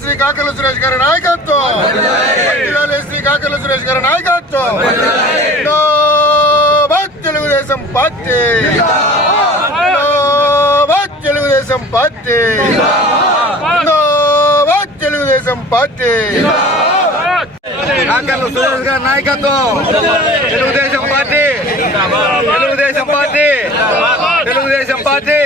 శ్రీ కాకర్ల సురేష్ గారి నాయకత్వం, శ్రీ కాకర్ల సురేష్ గారి నాయకత్వం, Telugu Desam party, Telugu Desam party, Telugu Desam party, Kakarla Suresh గారి నాయకత్వం, Telugu Desam party, Telugu Desam party, Telugu Desam party.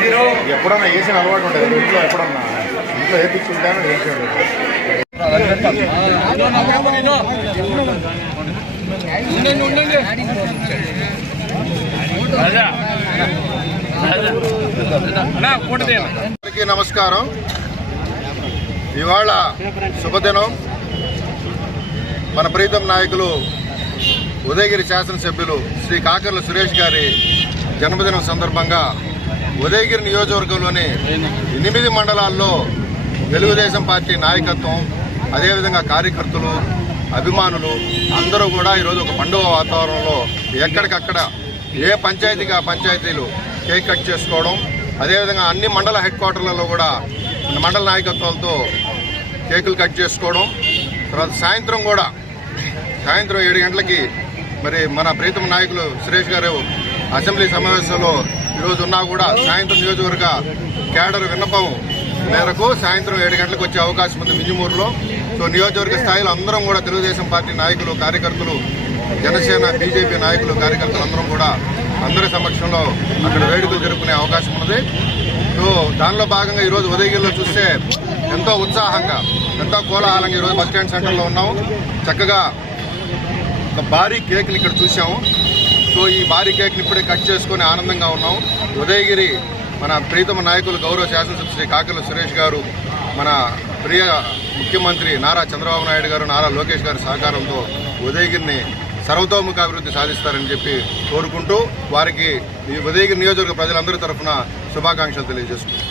మీరు ఎప్పుడన్నా వేసిన అలవాటు ఉంటుంది ఇంట్లో, ఎప్పుడన్నా ఇంట్లో వేపించుకుంటాను వేసాడు. నమస్కారం. ఇవాళ శుభదినం. మన ప్రీతం నాయకులు ఉదయగిరి శాసనసభ్యులు శ్రీ కాకర్ల సురేష్ గారి జన్మదినం సందర్భంగా ఉదయగిరి నియోజకవర్గంలోని 8 మండలాల్లో తెలుగుదేశం పార్టీ నాయకత్వం, అదేవిధంగా కార్యకర్తలు, అభిమానులు అందరూ కూడా ఈరోజు ఒక పండుగ వాతావరణంలో ఎక్కడికక్కడ ఏ పంచాయతీకి ఆ పంచాయతీలు కేక్ కట్ చేసుకోవడం, అదేవిధంగా అన్ని మండల హెడ్ క్వార్టర్లలో కూడా మండల నాయకత్వాలతో కేకులు కట్ చేసుకోవడం. తర్వాత సాయంత్రం 7 గంటలకి మరి మన ప్రీతం నాయకులు సురేష్ గారు అసెంబ్లీ సమావేశంలో ఈరోజు ఉన్నా కూడా సాయంత్రం నియోజకవర్గ కేడర్ విన్నపం మేరకు సాయంత్రం 7 గంటలకు వచ్చే అవకాశం ఉంది వింజమూరులో. సో నియోజకవర్గ స్థాయిలో అందరం కూడా తెలుగుదేశం పార్టీ నాయకులు, కార్యకర్తలు, జనసేన, బీజేపీ నాయకులు, కార్యకర్తలు అందరం కూడా అందరి సమక్షంలో అక్కడ వేడుకలు జరుపుకునే అవకాశం ఉన్నది. సో దానిలో భాగంగా ఈరోజు ఉదయగిరిలో చూస్తే ఎంతో ఉత్సాహంగా, ఎంతో కోలాహలంగా ఈరోజు బస్ స్టాండ్ సెంటర్లో ఉన్నాము. చక్కగా ఒక భారీ కేక్ని ఇక్కడ చూసాము. సో ఈ భారీ కేక్ని ఇప్పుడే కట్ చేసుకుని ఆనందంగా ఉన్నాం. ఉదయగిరి మన ప్రీతమ నాయకులు, గౌరవ శాసనసభ్యులు శ్రీ కాకర్ల సురేష్ గారు, మన ప్రియ ముఖ్యమంత్రి నారా చంద్రబాబు నాయుడు గారు, నారా లోకేష్ గారి సహకారంతో ఉదయగిరిని సర్వతోముఖ అభివృద్ధి సాధిస్తారని చెప్పి కోరుకుంటూ వారికి ఈ ఉదయగిరి నియోజకవర్గ ప్రజలందరి తరఫున శుభాకాంక్షలు తెలియజేసుకుంటున్నాను.